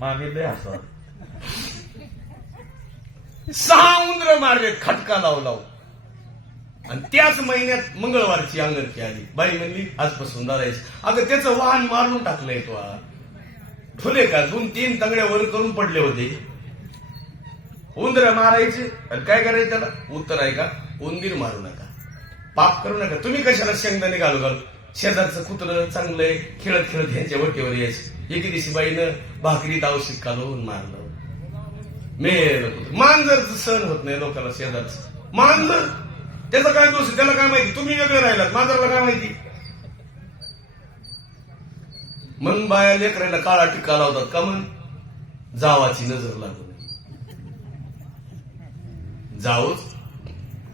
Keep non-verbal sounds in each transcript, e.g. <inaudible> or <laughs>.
मामी लय हसवा सहा उंदर मारले खटका लावू लावू. आणि त्याच महिन्यात मंगळवारची अंगरकी आली. बाई म्हणली आजपासून धरायचं अगं त्याचं वाहन मारून टाकलंय तो फुले का? दोन तीन तंगड्या वर करून पडले होते. उंदर मारायचे. आणि काय करायचं त्याला? उत्तर आहे का? उंदीर मारू नका. पाप करू नका. तुम्ही कशाला शेंगदाणे घालू घालू? शेजारचं कुत्र चांगलंय. खेळत खेळत ह्यांच्या वटेवर यायचं. एके दिवशी बाईनं भाकरीत औषध घालून मारलं. मेल मांजर सहन होत नाही लोकांना शेजारच मांजर? त्याचा काय दोष त्याला काय माहिती? तुम्ही वेगळे राहिलात. मांजरला काय माहिती? मग बाया लेकरायला काळा टिक्का लावतात का म्हण जावाची नजर लागू नये. जावच.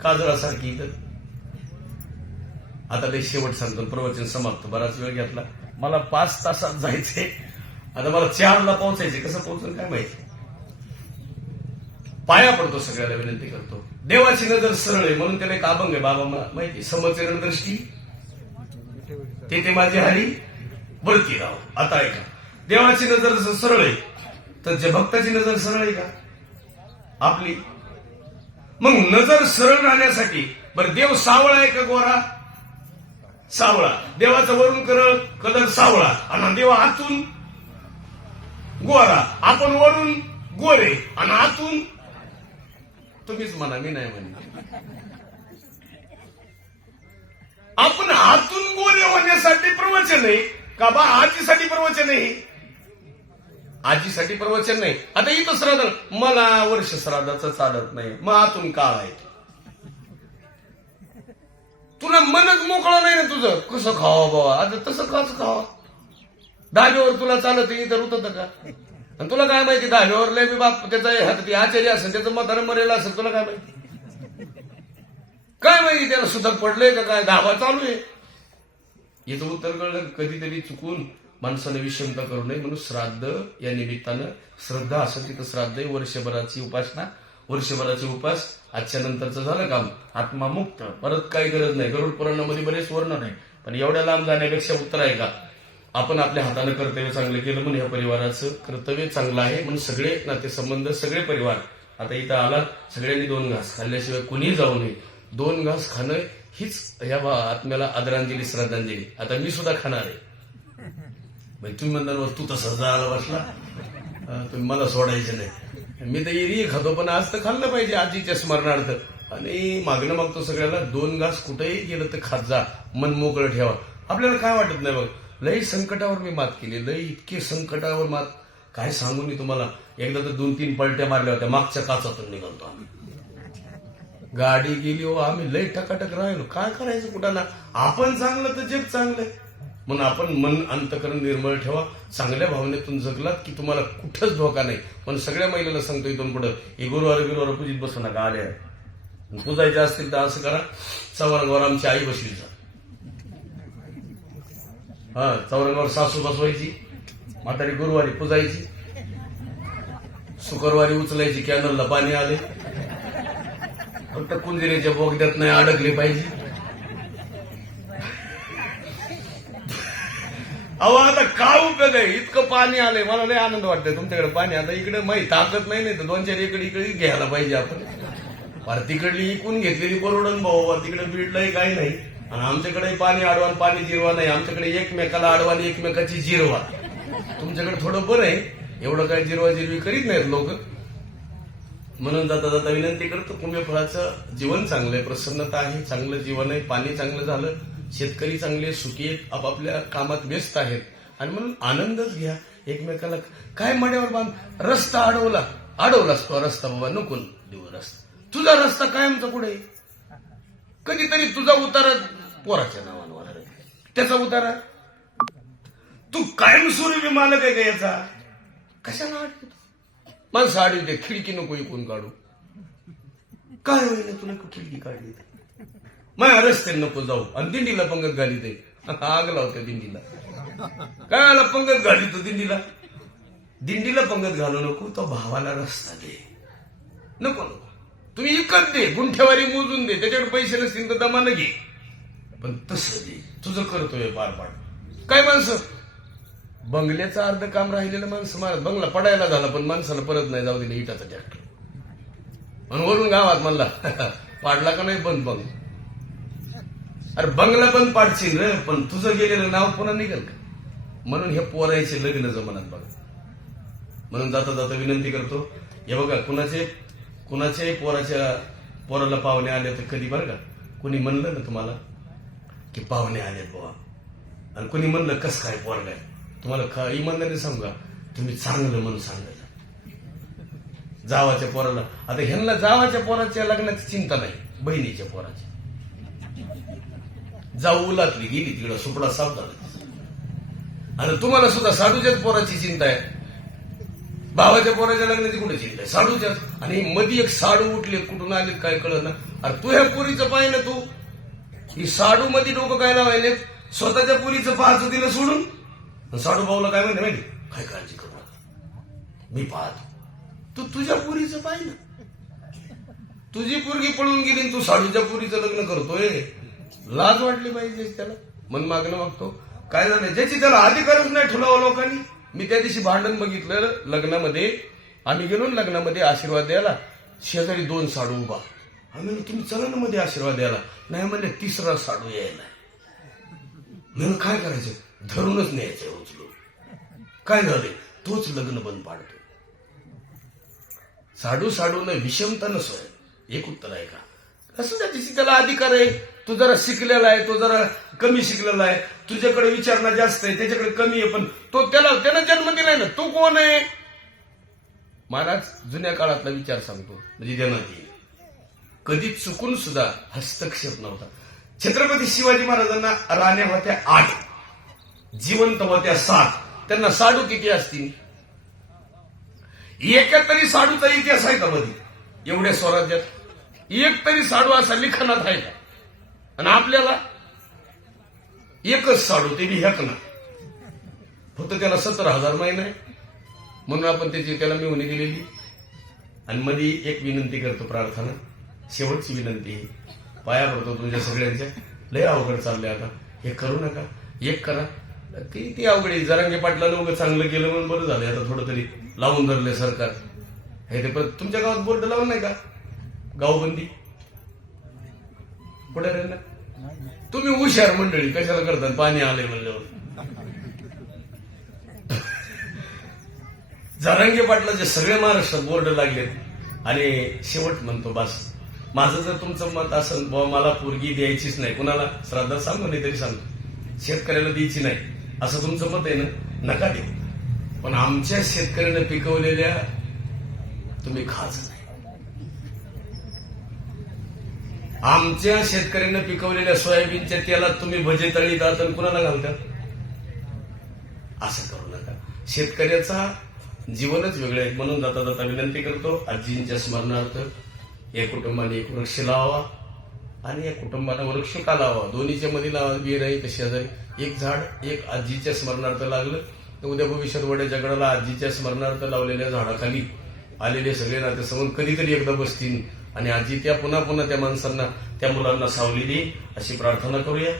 काजळासारखी इथं. आता ते शेवट सांगतो. प्रवचन समाप्त. बराच वेळ घेतला. मला पाच तासात जायचे. आता मला चारला पोहोचायचे. कसं पोहोचल काय माहिती? पाया पडतो सगळ्याला विनंती करतो. देवाची नजर सरळ आहे म्हणून त्याला एक अभंग आहे बाबा मला माहिती समचरण दृष्टी ते ते माझी हरी बळती राव आता ऐका. देवाची नजर सरळ आहे तर जे भक्ताची नजर सरळ आहे का? आपली. मग नजर सरळ राहण्यासाठी बरं देव सावळा आहे का गोरा? सावळा. देवाचं वरून करळ कलर सावळा आणि देवा आतून गोरा आपण वरून गोरे आणि आतून तुम्हीच म्हणा मी नाही म्हणे आपण आतून गोरे होण्यासाठी प्रवचन आहे. का बा आजीसाठी प्रवचन आहे? आजीसाठी प्रवचन नाही. आता इथं श्राद्ध मला वर्ष श्राद्धाचं चालत नाही. मग आतून काळ आहे. तुला मनच मोकळं नाही ना तुझं. कसं खावा बाबा? आता तसं काच खावा. दहावीवर तुला चालत इतर उतरत का? आणि तुला काय माहिती दहावीवर लय बी बाप त्याचा हात आचार्य असेल त्याचं मतानं मरेल असेल तुला काय माहिती? काय माहिती त्याला सुद्धा पडलंय का काय? धावा चालू आहे. याचं उत्तर कळलं कधीतरी चुकून माणसानं विषमता करू नये म्हणून श्राद्ध या निमित्तानं श्रद्धा असं तिथं श्राद्ध आहे वर्षभराची उपासना. वर्षभराचे उपास आजच्या नंतरचं झालं काम. आत्मा मुक्त. परत काही गरज नाही. गरुड पुराणामध्ये बरेच वर्णन आहे पण एवढ्या लांब जाण्यापेक्षा उत्तर आहे का? आपण आपल्या हातानं कर्तव्य चांगलं केलं म्हणून ह्या परिवाराचं कर्तव्य चांगलं आहे म्हणून सगळे नातेसंबंध सगळे परिवार आता इथं आला सगळ्यांनी दोन घास खाल्ल्याशिवाय कुणीही जाऊ नये. दोन घास खाणं हीच या बा आत्म्याला आदरांजली श्रद्धांजली. आता मी सुद्धा खाणार आहे. <laughs> तुम्ही म्हणणार तू तसा जायला बसला? तुम्ही मला सोडायचं नाही. मी तर एरी खातो पण आज तर खाल्लं पाहिजे आजीच्या स्मरणार्थ. आणि मागणं मागतो सगळ्याला दोन घास कुठेही गेलं तर खात जा मन मोकळं ठेवा. आपल्याला काय वाटत नाही बघ? लई संकटावर मी मात केली लई इतके संकटावर मात. काय सांगू मी तुम्हाला? एकदा तर दोन तीन पलट्या मारल्या होत्या मागच्या काचातून निघालतो आम्ही. गाडी गेली हो आम्ही लई टकाटक राहिलो. काय करायचं कुठाला आपण चांगलं तर जग चांगलं आहे. म्हणून आपण मन अंतकरण निर्मळ ठेवा. चांगल्या भावनेतून जगलात की तुम्हाला कुठंच धोका नाही. पण सगळ्या महिलेला सांगतो इथून पुढं हे गुरुवार गुरुवार पूजित बसू नका आले पुजायचे असतील तर असं करा. चौरंगावर आमची आई बसली जा. हा चौरंगावर सासू बसवायची. म्हातारी गुरुवारी पुजायची. शुक्रवारी उचलायची कॅनलला पाणी आले. फक्त कुंजिरेच्या बोगद्यात नाही अडकली पाहिजे. अहो आता काय उपयोग आहे? इतकं पाणी आलंय. मला लय आनंद वाटतंय तुमच्याकडे पाणी. आता इकडे माहिती ताकद नाही नाही तर दोन चार इकडे इकडे घ्यायला पाहिजे आपण. फार तिकडली इकून घेतलेली परवडन भाऊ तिकडे बीडलाही काही नाही. आणि आमच्याकडे पाणी आडवान आणि पाणी जिरवा नाही. आमच्याकडे एकमेकाला आडवान आणि एकमेकाची जिरवा. तुमच्याकडे थोडं बरं आहे. एवढं काय जिरवा जिरवी करीत नाहीत लोक. म्हणून जाता जाता विनंती करतो कुंभफळाचं जीवन चांगलं आहे प्रसन्नता आहे चांगलं जीवन आहे पाणी चांगलं झालं. शेतकरी चांगले सुखी आहेत आपापल्या कामात व्यस्त आहेत. आणि म्हणून आनंदच घ्या. एकमेकाला काय मड्यावर बांध? रस्ता अडवला. अडवलास तो रस्ता बाबा नको देऊ रस्ता. तुझा रस्ता कायमचा पुढे कधीतरी तुझा उतारा पोराच्या नावानं होणार त्याचा उतारा? तू कायमस्वरूपी मालक आहे का याचा? कशाला अडवतो? माणसं आडवी दे खिडकी नको इकून काढू. काय होईल? तुला खिडकी काढली तर? माझ्या रस्ते नको जाऊ. आणि दिंडीला पंगत घाली ते आग लावते दिंडीला. काय आला पंगत घाली तो दिंडीला? दिंडीला पंगत घालू नको तो भावाला रस्ता दे. नको नको. तुम्ही इकत दे गुंठेवारी मोजून दे. त्याच्याकडे पैसे नसतील तर दमानं घे. पण तसं दे. तुझं करतोय पार पाड काय माणसं? बंगल्याचं अर्ध काम राहिलेलं माणसं मारत बंगला पडायला झाला पण माणसाला परत नाही. जाऊ दिलं इटाचा ट्रॅक्टर म्हणून वरून गावात म्हणला <laughs> पाडला का नाही बंद बंग अरे बंगला पण पाडशील रे पण तुझं गेलेलं नाव पुन्हा निघेल का? म्हणून हे पोरायचे लग्न जमानात बघा. म्हणून जाता जाता विनंती करतो. हे बघा कुणाचे कुणाचे पोराच्या पोराला पाहुणे आले तर कधी बरं का? कुणी म्हणलं ना तुम्हाला की पाहुणे आले बुवा. आणि कुणी म्हणलं कस काय पोरगा तुम्हाला ख- इमानदारी सांगा तुम्ही चांगलं म्हणून सांगायचं. जावाच्या पोराला. आता ह्यांना जावाच्या पोराच्या लग्नाची चिंता नाही बहिणीच्या पोराची. जाऊ उलातली गेली तिकडं सुपडा साफ झाला. आणि तुम्हाला सुद्धा साडूच्याच पोराची चिंता आहे. भावाच्या पोराच्या लग्नाची कुठे चिंता आहे? साडूच्याच. आणि मध्ये एक साडू उठले कुठून आले काय कळलं ना? अरे तू ह्या पुरीचं पाय ना तू. ही साडू मध्ये डोकं काय लावायले? स्वतःच्या पुरीचं पाहतो तिला सोडून? साडू भाऊला काय म्हणते माहिती? काय काळजी करू नका. मी पाहतो. तू तुझ्या पुरीचं पाय ना. तुझी पोरगी पळून गेली तू साडूच्या पुरीचं लग्न करतोय. लाज वाटली पाहिजे त्याला. मन मागणं मागतो. काय झालं ज्याची त्याला अधिकारच नाही ठुलावा लोकांनी मी त्या दिवशी भांडण बघितलं लग्नामध्ये. आम्ही गेलो लग्नामध्ये आशीर्वाद द्यायला. शेजारी दोन साडू उभा. आम्ही तुम्ही चला ना मध्ये आशीर्वाद द्यायला. नाही म्हणजे तिसरा साडू यायला. म्हणून काय करायचं? धरूनच न्यायचं उचलून. काय झाले तोच लग्न बंद पाडतो साडू साडून विषमता नसोय एक उत्तर आहे का? असं त्या दिवशी त्याला अधिकार आहे तू जरा शिकलेला आहे तो जरा कमी शिकलेला आहे. तुझ्याकडे विचारणा जास्त आहे त्याच्याकडे कमी आहे पण तो त्याला त्यानं जन्म दिलाय ना तो कोण आहे? महाराज जुन्या काळातला विचार सांगतो म्हणजे देण्यात येईल कधी चुकून सुद्धा हस्तक्षेप नव्हता. छत्रपती शिवाजी महाराजांना राण्या होत्या आठ. जिवंत होत्या सात त्यांना साडू किती असतील? एका तरी साडूचा इतिहास आहे का मध्ये एवढ्या स्वराज्यात. एक तरी साडू असा लिखाणात आहे का? आणि आपल्याला एकच साडू ते बी ना. फक्त त्याला सत्तर हजार महिना आहे. म्हणून आपण त्याची त्याला मिळवणी दिलेली आणि मध्ये एक विनंती करतो प्रार्थना. शेवटची विनंती आहे. पाया पडतो तुमच्या सगळ्यांच्या. लय अवघड चाललंय आता. हे करू नका. एक करा. किती अवघड आहे. जरांगे पाटलानं उगं चांगलं केलं म्हणून बरं झालं आता थोडं तरी लावून धरलंय सरकार. हे ते तुमच्या गावात बोर्ड लावून नाही का? गावबंदी? कुठे राहिला तुम्ही हुशार मंडळी कशाला करतात पाणी आलंय म्हणल्यावर. जरांगे पाटलाचे सगळे महाराष्ट्रात बोर्ड लागलेत आणि शेवट म्हणतो बस. माझं जर तुमचं मत असेल बुवा मला पोरगी द्यायचीच नाही. कुणाला? श्राद्धात सांगू नाही तरी सांगतो शेतकऱ्याला द्यायची नाही. असं तुमचं मत आहे ना? नका देऊ. पण आमच्या शेतकऱ्यानं पिकवलेल्या तुम्ही खाच नाही आमच्या शेतकऱ्यांनी पिकवलेल्या सोयाबीनच्या तेलात तुम्ही भजे तळी दातन कुणाला घालतात असं करू नका. शेतकऱ्याचा जीवनच वेगळं आहे. म्हणून जाता जाता विनंती करतो आजींच्या स्मरणार्थ या कुटुंबाने एक वृक्ष लावावा आणि या कुटुंबाला वृक्ष का लावा दोन्हीच्या मध्ये लावा बी आहे तशी शेजारी? एक झाड एक आजीच्या स्मरणार्थ लागलं तर उद्या भविष्यात वड्या जगडाला आजीच्या स्मरणार्थ लावलेल्या झाडाखाली आलेले सगळे नातेसंबंध कधीतरी एकदा बसतील. आणि आजी त्या पुन्हा पुन्हा त्या माणसांना त्या मुलांना सावली दे अशी प्रार्थना करूया.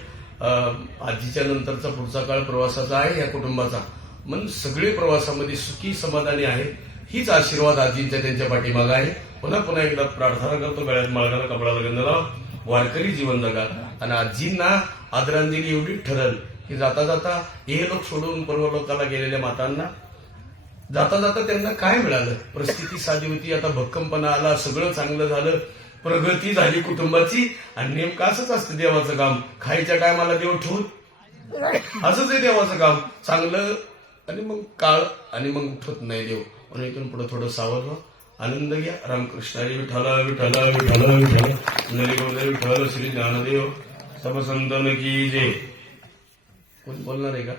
आजीच्या नंतरचा पुढचा काळ प्रवासाचा आहे या कुटुंबाचा. म्हणून सगळे प्रवासामध्ये सुखी समाधानी आहेत हीच आशीर्वाद आजींच्या त्यांच्या पाठीमागा आहे. पुन्हा पुन्हा एकदा प्रार्थना करतो गळ्यात माळगाला कपडाला गंध लावा. वारकरी जीवन जगा. आणि आजींना आदरांजली एवढी ठरल की जाता जाता हे लोक सोडून पर्व लोकाला गेलेल्या मातांना जाता जाता त्यांना काय मिळालं? परिस्थिती साधी होती आता भक्कमपणा आला सगळं चांगलं झालं प्रगती झाली कुटुंबाची आणि नेमकं असंच असतं देवाचं काम. खायच्या टायमाला देव ठेवून. असंच आहे देवाचं काम. चांगलं आणि मग काळ आणि मग उठत नाही देव. म्हणून इथून पुढे थोडं सावध व्हा. आनंद घ्या. रामकृष्णारी विठाला विठाला विठाला विठाला नरी गोविंद विठ्ठल श्री ज्ञानदेव. सबसंतन की जय. कोण बोलणार आहे का?